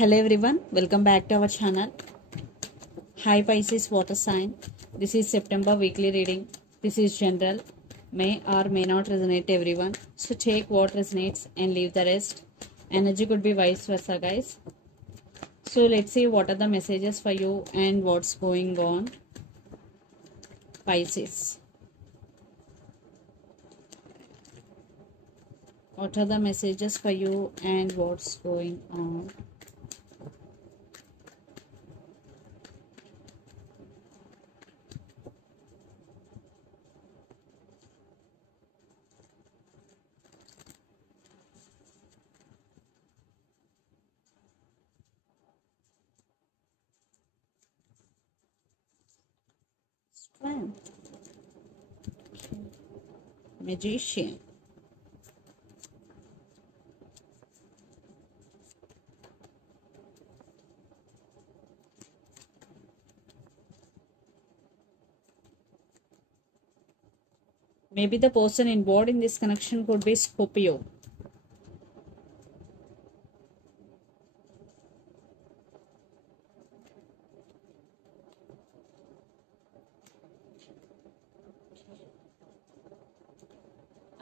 Hello everyone, welcome back to our channel. Hi Pisces water sign. This is September weekly reading. This is general. May or may not resonate to everyone. So take what resonates and leave the rest. Energy could be vice versa, guys. So let's see what are the messages for you and what's going on. Pisces. What are the messages for you and what's going on? Strength. Magician. Maybe the person involved in this connection could be Scorpio.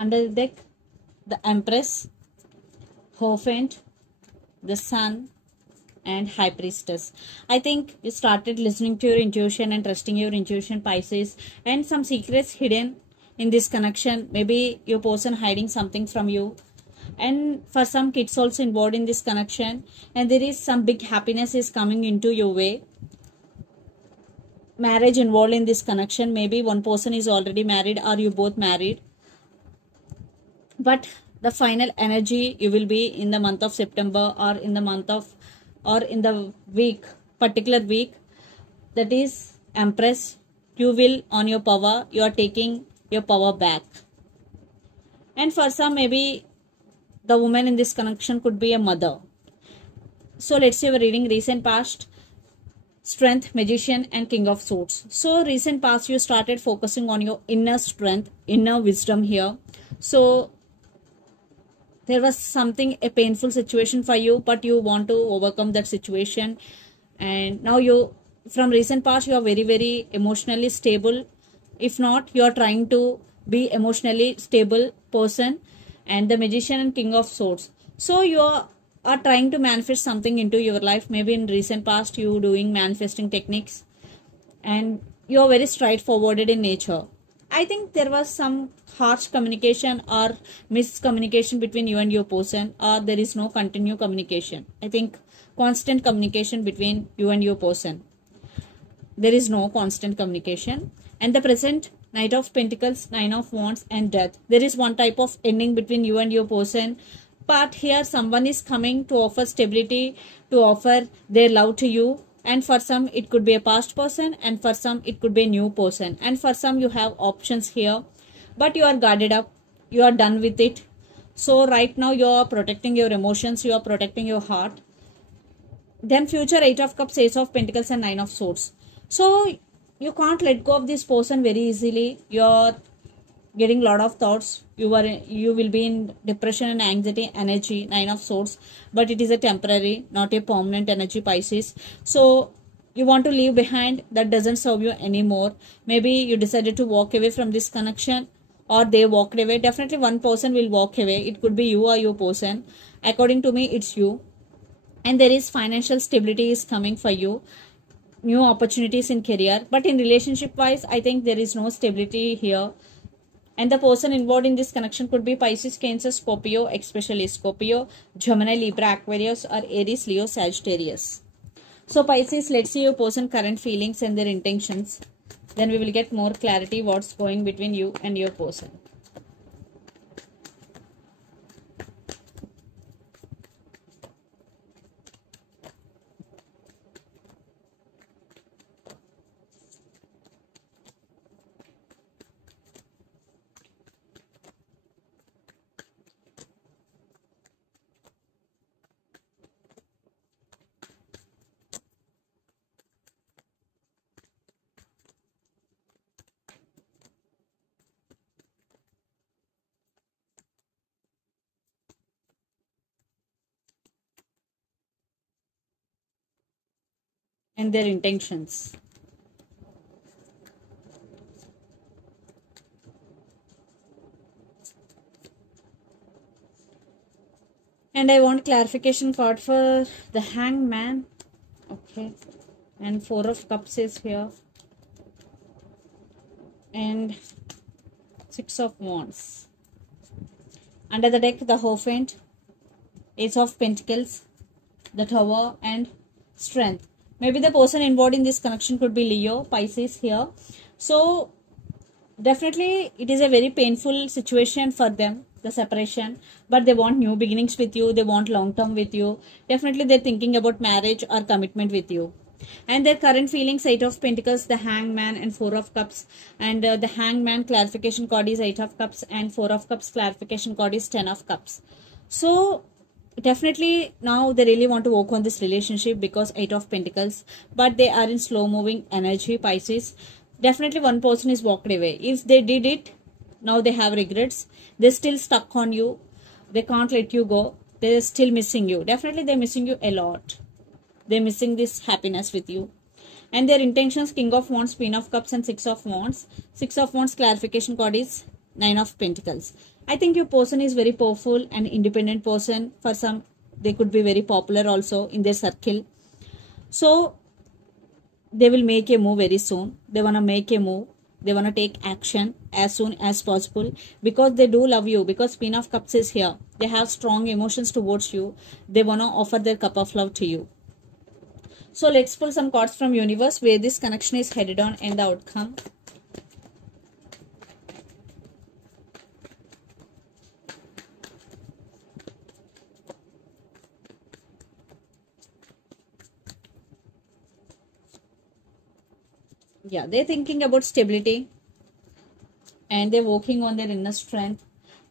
Under the deck, the Empress, Hierophant, the Sun, and High Priestess. I think you started listening to your intuition and trusting your intuition, Pisces, and some secrets hidden in this connection. Maybe your person hiding something from you, and for some kids also involved in this connection, and there is some big happiness is coming into your way. Marriage involved in this connection. Maybe one person is already married or you both married, but the final energy you will be in the month of September or in the month of or in the week, particular week, that is Empress. You will on your power, you are taking your power back. And for some, maybe the woman in this connection could be a mother. So let's say we're reading recent past, Strength, Magician, and King of Swords. So recent past, you started focusing on your inner strength, inner wisdom here. So there was something, a painful situation for you, but you want to overcome that situation. And now you, from recent past, you are very emotionally stable. If not, you are trying to be emotionally stable person. And the Magician and King of Swords. So you are trying to manifest something into your life. Maybe in recent past, you doing manifesting techniques. And you are very straightforward in nature. I think there was some harsh communication or miscommunication between you and your person, or there is no continued communication. I think constant communication between you and your person. There is no constant communication. And the present, Knight of Pentacles, Nine of Wands, and Death. There is one type of ending between you and your person. But here someone is coming to offer stability, to offer their love to you. And for some, it could be a past person, and for some, it could be a new person. And for some, you have options here, but you are guarded up. You are done with it. So right now, you are protecting your emotions. You are protecting your heart. Then future, Eight of Cups, Ace of Pentacles, and Nine of Swords. So you can't let go of this person very easily. You are getting a lot of thoughts. You will be in depression and anxiety energy, Nine of Swords, but it is a temporary, not a permanent energy, Pisces. So you want to leave behind that doesn't serve you anymore. Maybe you decided to walk away from this connection, or they walked away. Definitely one person will walk away. It could be you or your person. According to me, it's you. And there is financial stability is coming for you, new opportunities in career, but in relationship wise, I think there is no stability here. And the person involved in this connection could be Pisces, Cancer, Scorpio, especially Scorpio, Gemini, Libra, Aquarius, or Aries, Leo, Sagittarius. So Pisces, let's see your person current feelings and their intentions. Then we will get more clarity what's going between you and your person. and their intentions. And I want clarification card for the Hangman. Okay. And 4 of Cups is here. And 6 of Wands. Under the deck, the Hierophant, Ace of Pentacles, the Tower, and Strength. Maybe the person involved in this connection could be Leo, Pisces here. So definitely it is a very painful situation for them, the separation, but they want new beginnings with you. They want long term with you. Definitely they're thinking about marriage or commitment with you. And their current feelings, 8 of Pentacles, the Hangman, and 4 of Cups. And the Hangman clarification card is 8 of Cups, and 4 of Cups clarification card is 10 of Cups. So definitely now they really want to work on this relationship because 8 of Pentacles, but they are in slow moving energy, Pisces. Definitely one person is walked away. If they did it, now they have regrets. They're still stuck on you. They can't let you go. They're still missing you. Definitely they're missing you a lot. They're missing this happiness with you. And their intentions, King of Wands, Queen of Cups, and 6 of Wands. 6 of Wands clarification card is 9 of Pentacles. I think your person is very powerful and independent person. For some, they could be very popular also in their circle. So they will make a move very soon. They want to make a move. They want to take action as soon as possible because they do love you. Because Queen of Cups is here. They have strong emotions towards you. They want to offer their cup of love to you. So let's pull some cards from universe where this connection is headed on and the outcome. Yeah, they're thinking about stability and they're working on their inner strength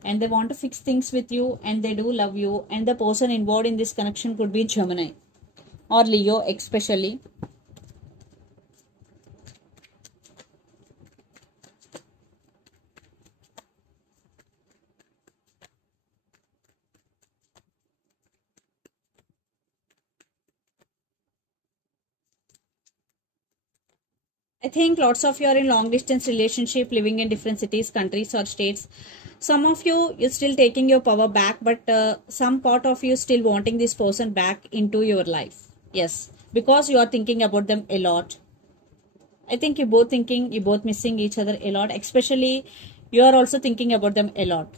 and they want to fix things with you and they do love you, and the person involved in this connection could be Gemini or Leo especially. I think lots of you are in long distance relationship, living in different cities, countries or states. Some of you, you're still taking your power back, but some part of you still wanting this person back into your life. Yes, because you are thinking about them a lot. I think you're both thinking, you're both missing each other a lot. Especially, you are also thinking about them a lot.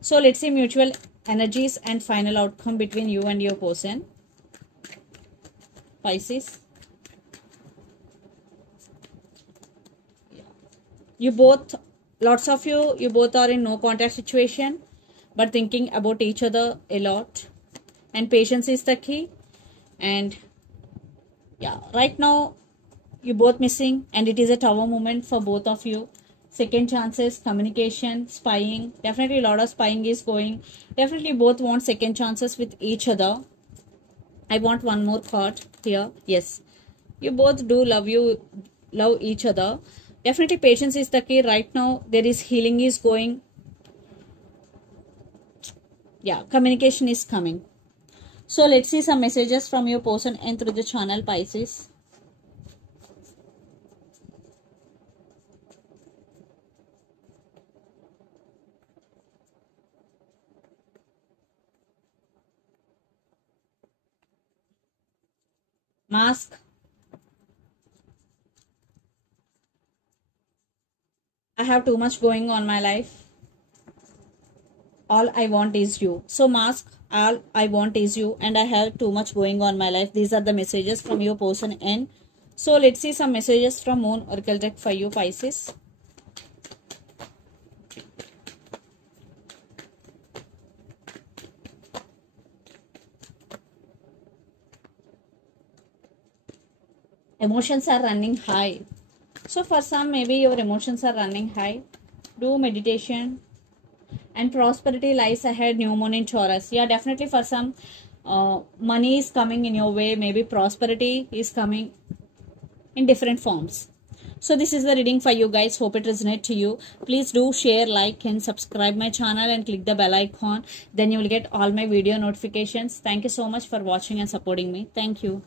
So let's see mutual energies and final outcome between you and your person. Pisces. You both, lots of you both are in no contact situation, but thinking about each other a lot. And patience is the key. And yeah, right now, you both missing and it is a tower moment for both of you. Second chances, communication, spying. Definitely a lot of spying is going. Definitely both want second chances with each other. I want one more card here. Yes, you both do love each other. Definitely patience is the key. Right now there is healing is going. Yeah, communication is coming. So let's see some messages from your person and through the channel, Pisces. Mask. I have too much going on my life. All I want is you. So Mask, all I want is you and I have too much going on my life. These are the messages from your person. And so let's see some messages from Moon Oracle deck for you, Pisces. Emotions are running high. So for some, maybe your emotions are running high. Do meditation. And prosperity lies ahead, new moon in Taurus. Yeah, definitely for some, money is coming in your way. Maybe prosperity is coming in different forms. So this is the reading for you guys. Hope it resonates to you. Please do share, like and subscribe my channel and click the bell icon. Then you will get all my video notifications. Thank you so much for watching and supporting me. Thank you.